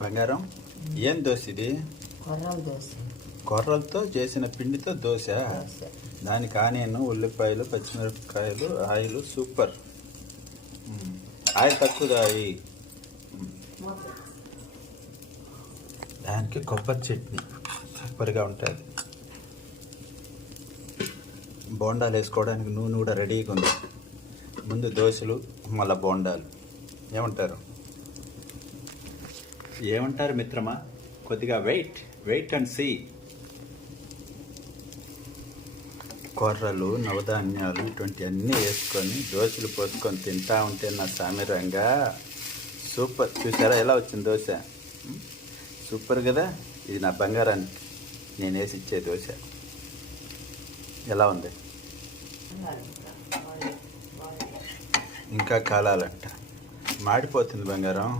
బంగారం ఏం దోశ ఇది? కొర్రల దోశ. కొర్రలతో చేసిన పిండితో దోశ. దానికి ఆనియన్, ఉల్లిపాయలు, పచ్చిమిరపకాయలు, ఆయిల్. సూపర్. ఆయిల్ తక్కువ అయ్యి. దానికి కొబ్బరి చట్నీ సూపర్గా ఉంటుంది. బోండాలు వేసుకోవడానికి నూనె కూడా రెడీగా ఉంది. ముందు దోశలు, మళ్ళీ బోండాలు. ఏమంటారు మిత్రమా? కొద్దిగా వెయిట్ అండ్ సీ. కొర్రలు, నవధాన్యాలు ఇటువంటి అన్నీ వేసుకొని దోశలు పోసుకొని తింటా ఉంటే నా సామిరంగా సూపర్. చూసారా ఎలా వచ్చింది దోశ? సూపర్ కదా. ఇది నా బంగారానికి నేను వేసి ఇచ్చే దోశ. ఎలా ఉంది? ఇంకా కాలాలంట. మాడిపోతుంది బంగారం.